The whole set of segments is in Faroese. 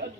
Jag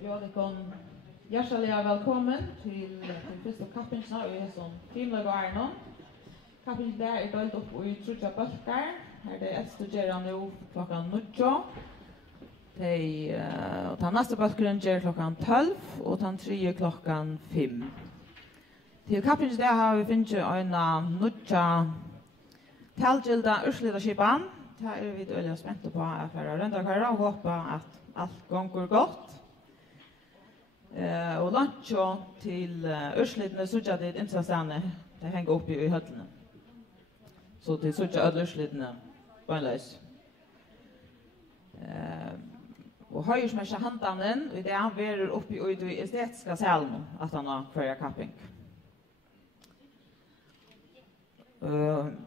bjuder kom hjärtligt välkommen till första kappingen i som filmlagaren. Kappingen där är delt upp i tre balkar. Här det är studerar nu klockan 9. Och den nästa balken ger klockan 12 och den tredje klockan 5. Till kappingen där har vi finnit en nutja talgilda urslidaskipan. Här är vi väldigt spända på att föra runda och hoppa att allt går gott. Och lunch till urslitna sådär det inte stanna det hänger upp i höllen. Så det sådär urslitna bönlös. Och höjsmässa handanen och det är uppe i det estetiska salen att han har kvar capping.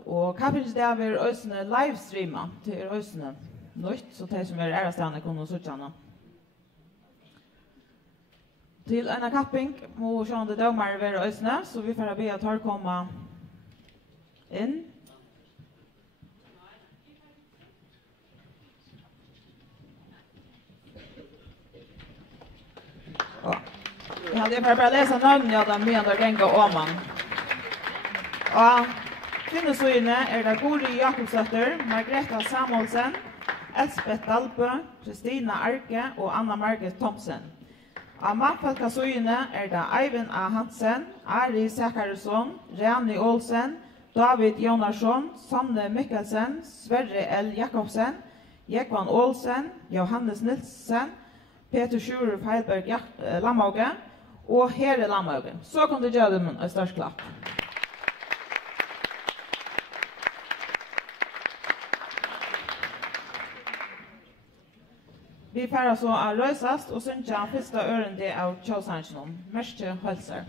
Och capping där är ösna livestreama till ösna. Nytt så det som är ärastande kunde sådär. Till en kapping må sjående dømmer være øsne, så vi får be at her komma inn. Jeg hadde bare lese navnet av dem med der gjengen og man. Og kvinnesøyene er det Guri Jakobsøtter, Margrethe Samuelsen, Elspeth Dalbø, Kristina Arke og Anna Margret Thomsen. Av mannfolkasøyene er det Eivind A. Hansen, Ari Sakarsson, Rani Olsen, David Jonarsson, Sanne Mikkelsen, Sverre L. Jakobsen, Jekvan Olsen, Johannes Nilsen, Peter Sjuruf Heilberg Lammauge og Here Lammauge. Så kan du gjøre dem en størst klapp. Vi færer så av Røysast og synes jeg første ørende av Kjøsansjonen, Merske Hølser.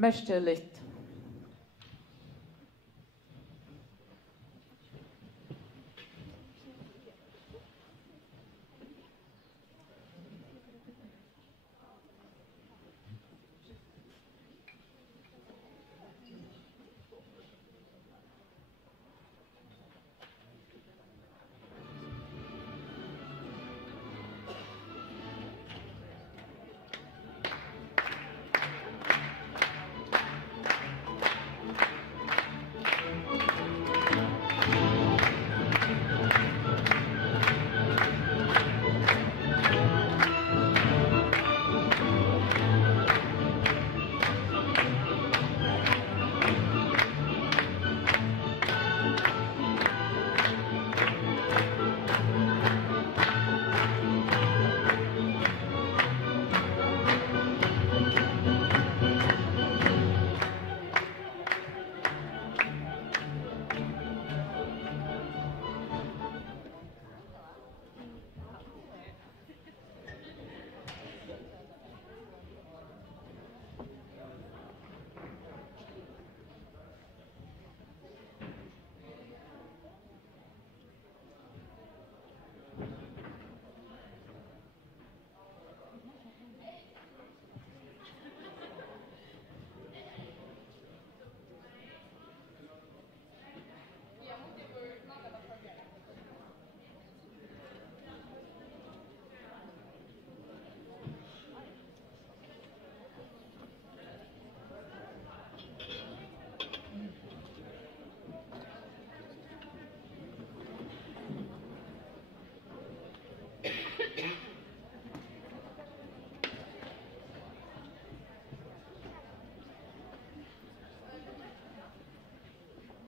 Merkeligt.